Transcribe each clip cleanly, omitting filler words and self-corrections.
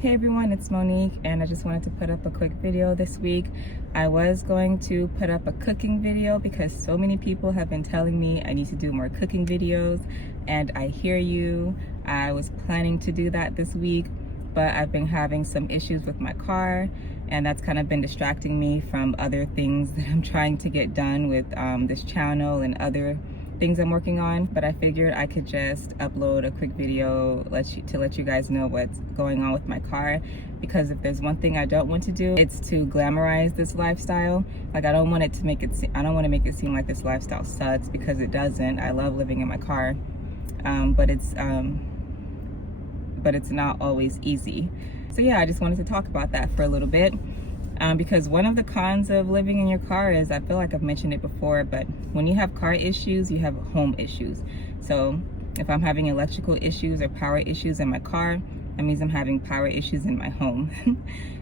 Hey everyone, it's Monique, and I just wanted to put up a quick video this week. I was going to put up a cooking video because so many people have been telling me I need to do more cooking videos, and I hear you. I was planning to do that this week, but I've been having some issues with my car, and that's kind of been distracting me from other things that I'm trying to get done with this channel and other things I'm working on. But I figured I could just upload a quick video to let you guys know what's going on with my car, because if there's one thing I don't want to do, it's to glamorize this lifestyle. Like, I don't want to make it seem like this lifestyle sucks, because it doesn't. I love living in my car, but it's not always easy. So yeah, I just wanted to talk about that for a little bit. Because one of the cons of living in your car is, I feel like I've mentioned it before, but when you have car issues, you have home issues. So if I'm having electrical issues or power issues in my car, that means I'm having power issues in my home.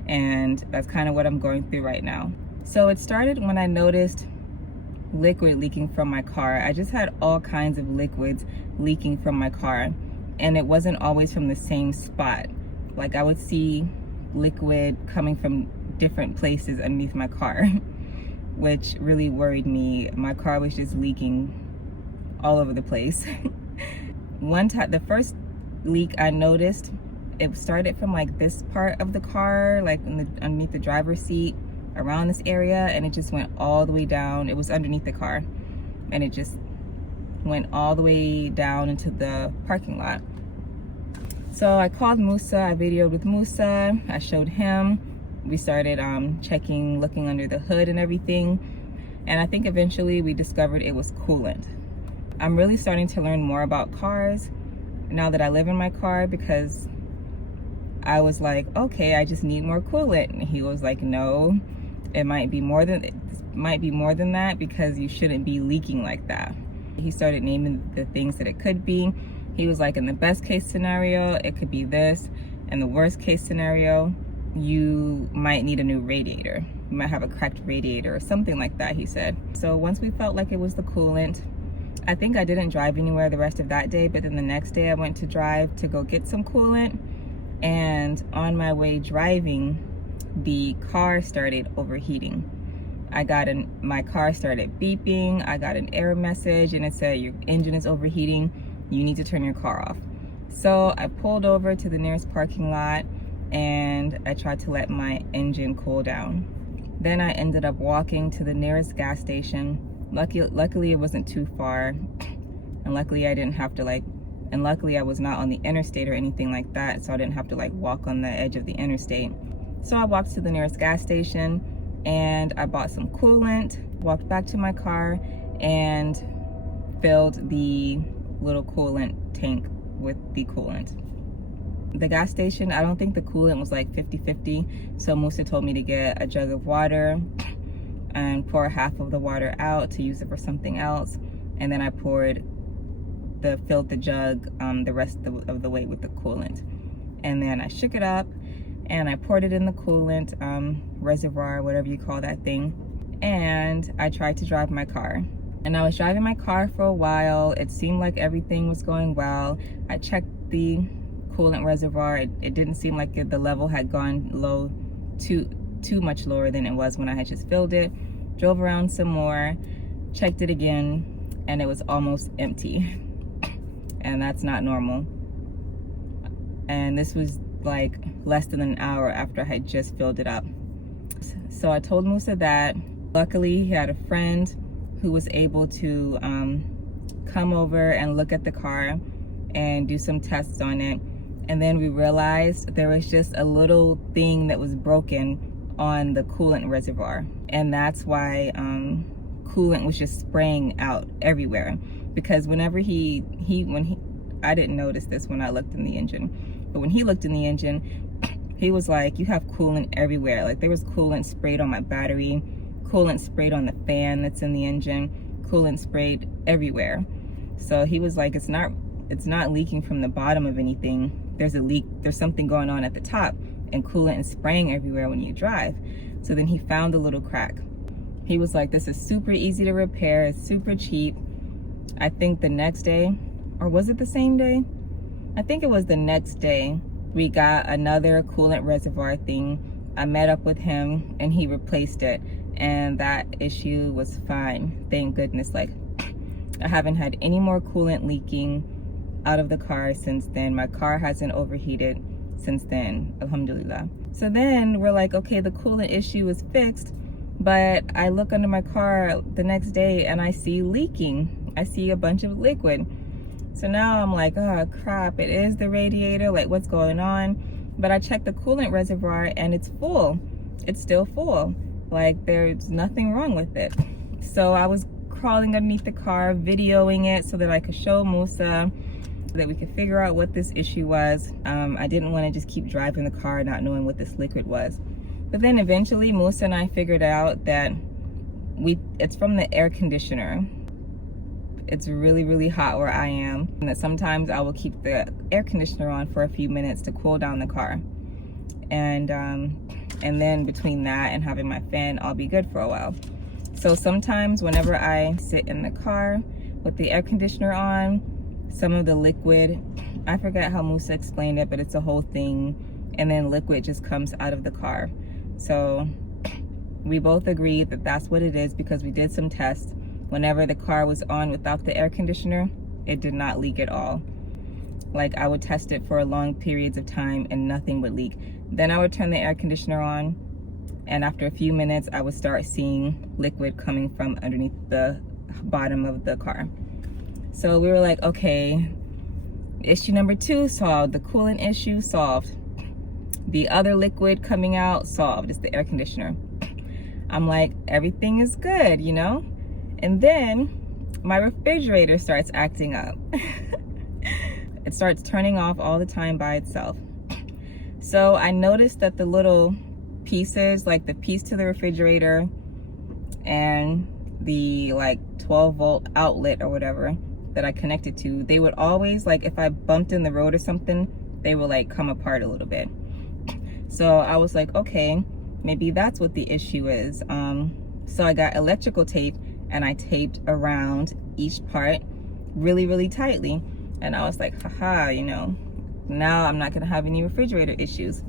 And that's kind of what I'm going through right now. So it started when I noticed liquid leaking from my car. I just had all kinds of liquids leaking from my car, and it wasn't always from the same spot. Like, I would see liquid coming from different places underneath my car, which really worried me. My car was just leaking all over the place. One time, the first leak I noticed, it started from like this part of the car, like underneath the driver's seat, around this area, and it just went all the way down. It was underneath the car, and it just went all the way down into the parking lot. So I called Moosa, I videoed with Moosa, I showed him. We started looking under the hood and everything. And I think eventually we discovered it was coolant. I'm really starting to learn more about cars now that I live in my car, because I was like, okay, I just need more coolant. And he was like, no, it might be more than that, because you shouldn't be leaking like that. He started naming the things that it could be. He was like, in the best case scenario, it could be this. In the worst case scenario, you might need a new radiator. You might have a cracked radiator or something like that, he said. So once we felt like it was the coolant, I think I didn't drive anywhere the rest of that day, but then the next day I went to drive to go get some coolant. And on my way driving, the car started overheating. My car started beeping. I got an error message, and it said, your engine is overheating. You need to turn your car off. So I pulled over to the nearest parking lot, and I tried to let my engine cool down. Then I ended up walking to the nearest gas station. Luckily it wasn't too far, and luckily I was not on the interstate or anything like that, so I didn't have to like walk on the edge of the interstate. So I walked to the nearest gas station, and I bought some coolant, walked back to my car, and filled the little coolant tank with the coolant. The gas station, I don't think the coolant was like 50-50, so Moosa told me to get a jug of water and pour half of the water out to use it for something else, and then I filled the jug the rest of the way with the coolant. And then I shook it up and I poured it in the coolant reservoir, whatever you call that thing, and I tried to drive my car. And I was driving my car for a while. It seemed like everything was going well. I checked the coolant reservoir. It didn't seem like the level had gone low, too much lower than it was when I had just filled it. Drove around some more, checked it again, and it was almost empty. And that's not normal. And this was like less than an hour after I had just filled it up. So I told Moosa that. Luckily, he had a friend who was able to come over and look at the car and do some tests on it. And then we realized there was just a little thing that was broken on the coolant reservoir. And that's why coolant was just spraying out everywhere. Because whenever I didn't notice this when I looked in the engine, but when he looked in the engine, he was like, you have coolant everywhere. Like, there was coolant sprayed on my battery, coolant sprayed on the fan that's in the engine, coolant sprayed everywhere. So he was like, it's not leaking from the bottom of anything. There's a leak, there's something going on at the top, and coolant is spraying everywhere when you drive. So then he found a little crack. He was like, this is super easy to repair, it's super cheap. I think the next day, or was it the same day? I think it was the next day, We got another coolant reservoir thing. I met up with him and he replaced it, and that issue was fine, thank goodness. Like, I haven't had any more coolant leaking out of the car since then. My car hasn't overheated since then, alhamdulillah. So then we're like, okay, the coolant issue is fixed, but I look under my car the next day and I see leaking. I see a bunch of liquid. So now I'm like, oh crap, it is the radiator, like what's going on? But I checked the coolant reservoir and it's full. It's still full. Like, there's nothing wrong with it. So I was crawling underneath the car, videoing it so that I could show Moosa, so that we could figure out what this issue was. I didn't want to just keep driving the car not knowing what this liquid was. But then eventually Moosa and I figured out that it's from the air conditioner. It's really, really hot where I am, and that sometimes I will keep the air conditioner on for a few minutes to cool down the car. And then between that and having my fan, I'll be good for a while. So sometimes whenever I sit in the car with the air conditioner on, some of the liquid, I forget how Moosa explained it, but it's a whole thing, and then liquid just comes out of the car. So we both agreed that that's what it is, because we did some tests. Whenever the car was on without the air conditioner, it did not leak at all. Like, I would test it for long periods of time and nothing would leak. Then I would turn the air conditioner on, and after a few minutes I would start seeing liquid coming from underneath the bottom of the car. So we were like, okay, issue number 2 solved. The coolant issue solved. The other liquid coming out solved. It's the air conditioner. I'm like, everything is good, you know? And then my refrigerator starts acting up. It starts turning off all the time by itself. So I noticed that the little pieces, like the piece to the refrigerator and the like 12-volt outlet or whatever that I connected to, they would always, like, if I bumped in the road or something, they would like come apart a little bit. So I was like, okay, maybe that's what the issue is. So I got electrical tape and I taped around each part really, really tightly. And I was like, haha, you know, now I'm not gonna have any refrigerator issues.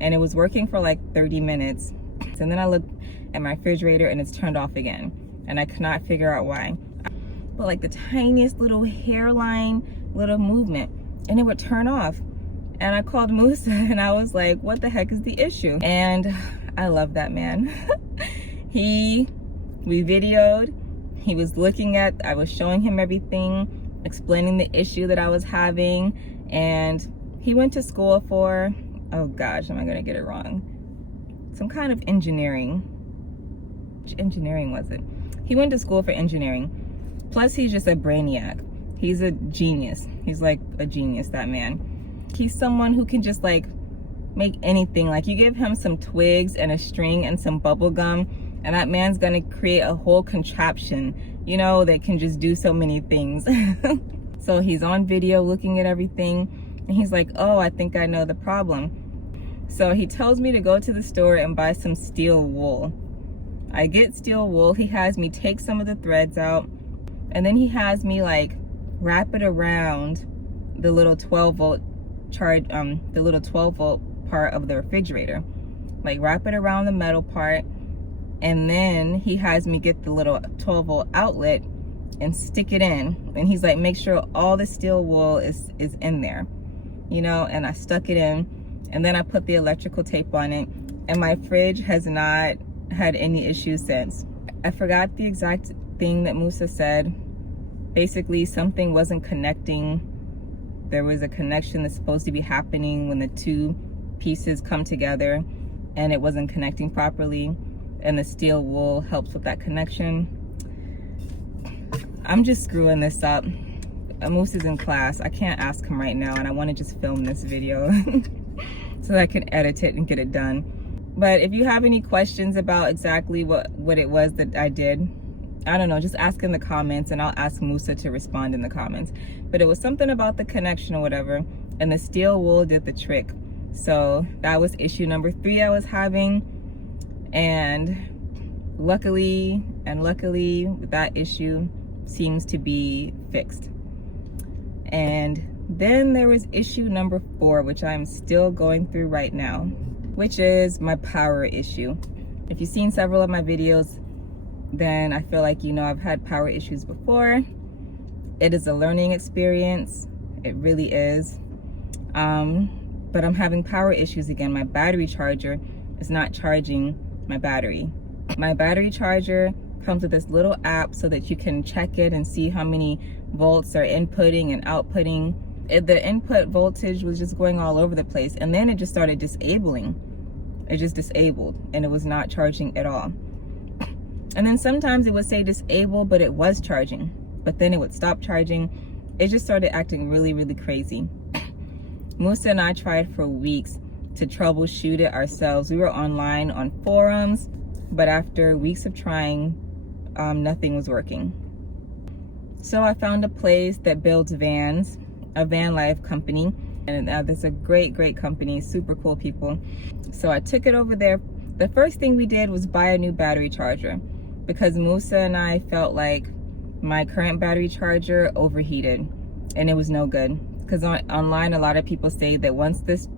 And it was working for like 30 minutes. And then I looked at my refrigerator and it's turned off again. And I could not figure out why. But like the tiniest little hairline, little movement, and it would turn off. And I called Moosa and I was like, what the heck is the issue? And I love that man. We videoed, he was looking at, I was showing him everything, explaining the issue that I was having, and he went to school for, oh gosh, am I gonna get it wrong? Some kind of engineering. Which engineering was it? He went to school for engineering. Plus he's just a brainiac. He's a genius. He's like a genius, that man. He's someone who can just like make anything. Like, you give him some twigs and a string and some bubble gum, and that man's gonna create a whole contraption, you know, that can just do so many things. So he's on video looking at everything, and he's like, oh, I think I know the problem. So he tells me to go to the store and buy some steel wool. I get steel wool, he has me take some of the threads out, and then he has me like wrap it around the little 12-volt charge, the little 12-volt part of the refrigerator. Like, wrap it around the metal part, and then he has me get the little 12-volt outlet and stick it in. And he's like, make sure all the steel wool is in there, you know. And I stuck it in, and then I put the electrical tape on it, and my fridge has not had any issues since. I forgot the exact thing that Moosa said. Basically, something wasn't connecting. There was a connection that's supposed to be happening when the two pieces come together, and it wasn't connecting properly, and the steel wool helps with that connection. I'm just screwing this up. Moosa's in class. I can't ask him right now, and I want to just film this video so that I can edit it and get it done. But if you have any questions about exactly what it was that I did, I don't know, just ask in the comments, and I'll ask Moosa to respond in the comments. But it was something about the connection or whatever, and the steel wool did the trick. So that was issue number 3 I was having, and luckily that issue seems to be fixed. And Then there was issue number 4, which I'm still going through right now, which is my power issue. If you've seen several of my videos, then I feel like you know I've had power issues before. It is a learning experience. It really is. But I'm having power issues again. My battery charger is not charging my battery. My battery charger comes with this little app so that you can check it and see how many volts are inputting and outputting. The input voltage was just going all over the place, and then it just started disabling. It just disabled, and it was not charging at all. And then sometimes it would say disable, but it was charging, but then it would stop charging. It just started acting really, really crazy. Moosa and I tried for weeks to troubleshoot it ourselves. We were online on forums, but after weeks of trying, nothing was working. So I found a place that builds vans, a van life company, and there's a great company, super cool people. So I took it over there. The first thing we did was buy a new battery charger, because Moosa and I felt like my current battery charger overheated and it was no good. Because online a lot of people say that once this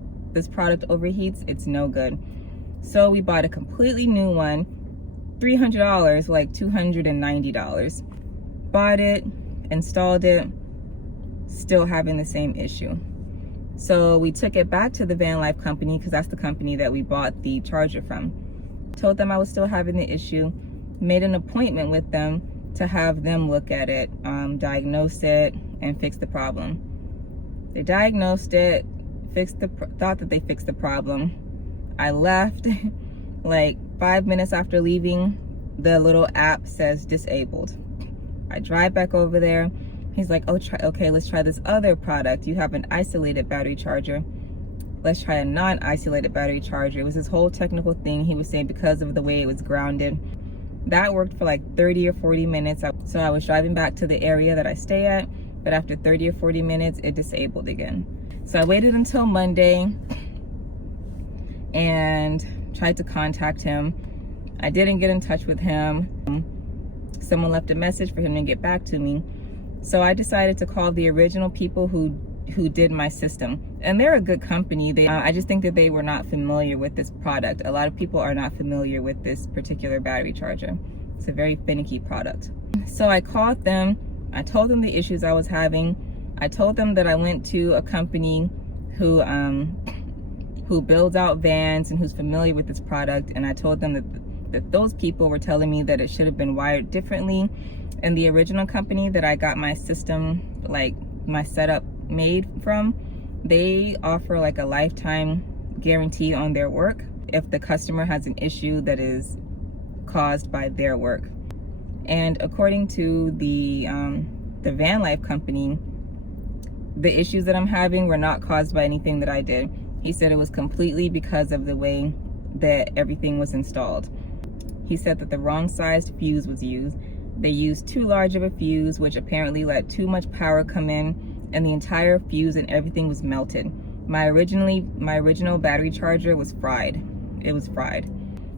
product overheats, it's no good. So we bought a completely new one, $300, like $290. Bought it, installed it, still having the same issue. So we took it back to the van life company, because that's the company that we bought the charger from. Told them I was still having the issue, made an appointment with them to have them look at it, diagnose it, and fix the problem. They diagnosed it, thought that they fixed the problem. I left, like 5 minutes after leaving, the little app says disabled. I drive back over there. He's like, okay, let's try this other product. You have an isolated battery charger. Let's try a non-isolated battery charger. It was this whole technical thing. He was saying because of the way it was grounded. That worked for like 30 or 40 minutes. So I was driving back to the area that I stay at, but after 30 or 40 minutes, it disabled again. So I waited until Monday and tried to contact him. I didn't get in touch with him. Someone left a message for him to get back to me. So I decided to call the original people who did my system. And they're a good company. I just think that they were not familiar with this product. A lot of people are not familiar with this particular battery charger. It's a very finicky product. So I called them. I told them the issues I was having. I told them that I went to a company who builds out vans and who's familiar with this product. And I told them that those people were telling me that it should have been wired differently. And the original company that I got my system, like my setup made from, they offer like a lifetime guarantee on their work if the customer has an issue that is caused by their work. And according to the van life company, the issues that I'm having were not caused by anything that I did. He said it was completely because of the way that everything was installed. He said that the wrong sized fuse was used. They used too large of a fuse, which apparently let too much power come in, and the entire fuse and everything was melted. My original battery charger was fried. It was fried.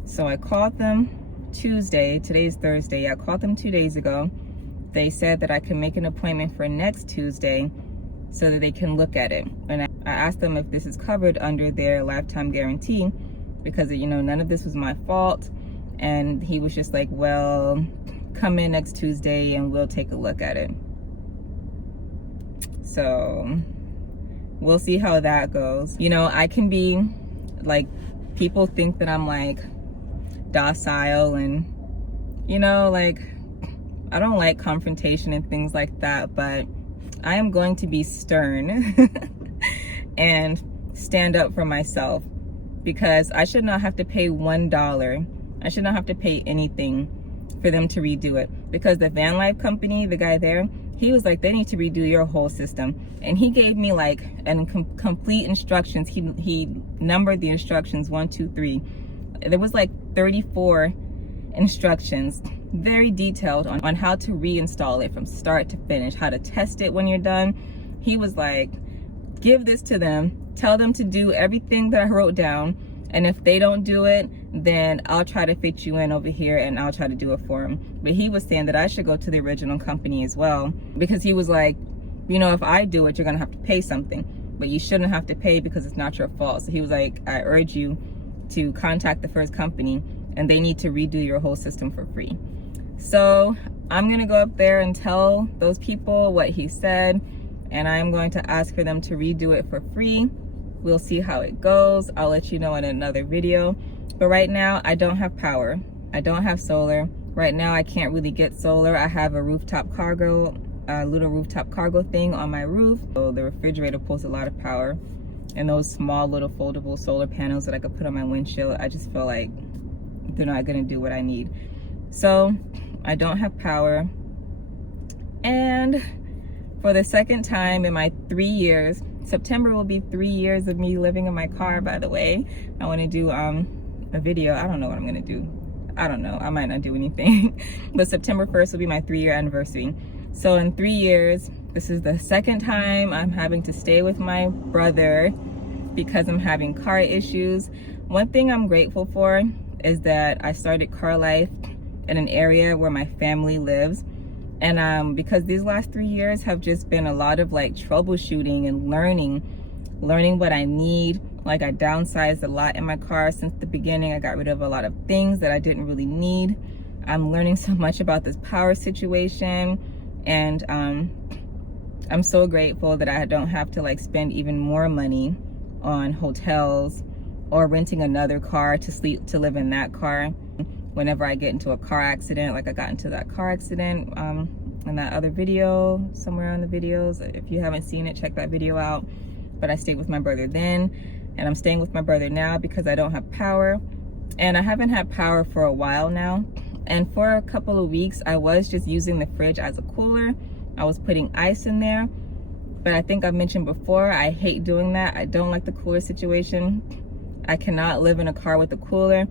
So I called them Tuesday. Today's Thursday. I called them 2 days ago. They said that I can make an appointment for next Tuesday so that they can look at it. And I asked them if this is covered under their lifetime guarantee, because none of this was my fault. And he was just like, well, come in next Tuesday and we'll take a look at it. So we'll see how that goes. I can be like, people think that I'm like docile and like I don't like confrontation and things like that, but I am going to be stern and stand up for myself, because I should not have to pay $1. I should not have to pay anything for them to redo it, because the van life company, the guy there, he was like, they need to redo your whole system. And he gave me like complete instructions. He numbered the instructions 1, 2, 3. There was like 34 instructions, very detailed on how to reinstall it from start to finish, how to test it when you're done. He was like, give this to them, tell them to do everything that I wrote down, and if they don't do it, then I'll try to fit you in over here and I'll try to do it for him. But he was saying that I should go to the original company as well, because he was like, you know, if I do it, you're gonna have to pay something, but you shouldn't have to pay because it's not your fault. So he was like, I urge you to contact the first company and they need to redo your whole system for free. So I'm gonna go up there and tell those people what he said, and I'm going to ask for them to redo it for free. We'll see how it goes. I'll let you know in another video. But right now, I don't have power. I don't have solar. Right now, I can't really get solar. I have a rooftop cargo, a little rooftop cargo thing on my roof. So the refrigerator pulls a lot of power. And those small little foldable solar panels that I could put on my windshield, I just feel like they're not gonna do what I need. So I don't have power. And for the second time in my 3 years, September will be 3 years of me living in my car, by the way. I want to do a video. I don't know what I'm going to do. I don't know. I might not do anything. But September 1st will be my 3-year anniversary. So in 3 years, this is the second time I'm having to stay with my brother because I'm having car issues. One thing I'm grateful for is that I started Car Life in an area where my family lives. And because these last 3 years have just been a lot of like troubleshooting and learning what I need. Like I downsized a lot in my car since the beginning. I got rid of a lot of things that I didn't really need. I'm learning so much about this power situation, and I'm so grateful that I don't have to like spend even more money on hotels or renting another car to live in that car whenever I get into a car accident. Like I got into that car accident in that other video, somewhere on the videos. If you haven't seen it, check that video out. But I stayed with my brother then, and I'm staying with my brother now because I don't have power. And I haven't had power for a while now. And for a couple of weeks, I was just using the fridge as a cooler. I was putting ice in there. But I think I've mentioned before, I hate doing that. I don't like the cooler situation. I cannot live in a car with a cooler.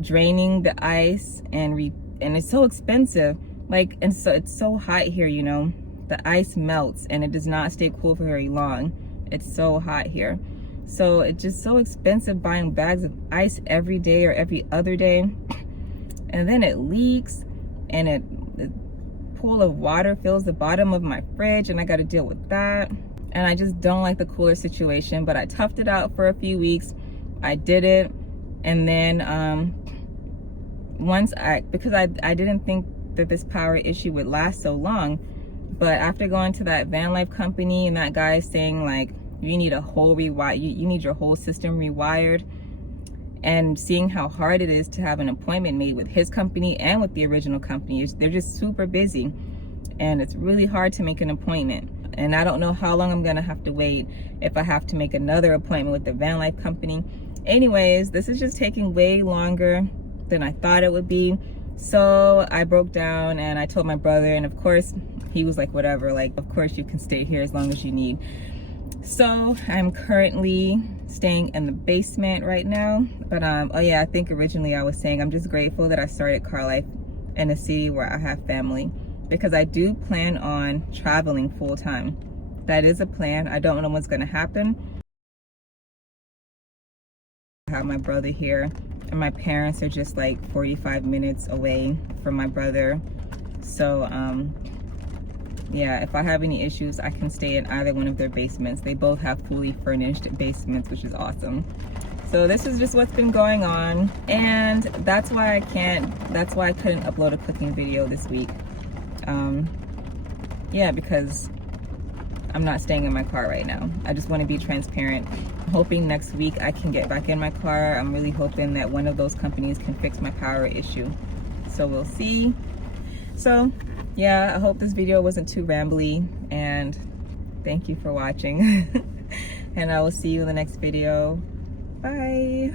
Draining the ice and it's so expensive, like, and so it's so hot here, you know, the ice melts and it does not stay cool for very long. It's so hot here, so it's just so expensive buying bags of ice every day or every other day, and then it leaks and the pool of water fills the bottom of my fridge and I got to deal with that. And I just don't like the cooler situation, but I toughed it out for a few weeks. I did it. And then because I didn't think that this power issue would last so long, but after going to that van life company and that guy saying like, you need a whole you need your whole system rewired, and seeing how hard it is to have an appointment made with his company and with the original company, they're just super busy and it's really hard to make an appointment. And I don't know how long I'm gonna have to wait if I have to make another appointment with the van life company. Anyways, this is just taking way longer than I thought it would be. So I broke down and I told my brother, and of course he was like, whatever, like, of course you can stay here as long as you need. So I'm currently staying in the basement right now. But oh yeah, I think originally I was saying I'm just grateful that I started Car Life in a city where I have family, because I do plan on traveling full time. That is a plan. I don't know what's gonna happen. I have my brother here, and my parents are just like 45 minutes away from my brother. So yeah, if I have any issues, I can stay in either one of their basements. They both have fully furnished basements, which is awesome. So this is just what's been going on, and that's why I couldn't upload a cooking video this week. Yeah, because I'm not staying in my car right now. I just want to be transparent. I'm hoping next week I can get back in my car. I'm really hoping that one of those companies can fix my power issue. So we'll see. So yeah, I hope this video wasn't too rambly, and thank you for watching. And I will see you in the next video. Bye.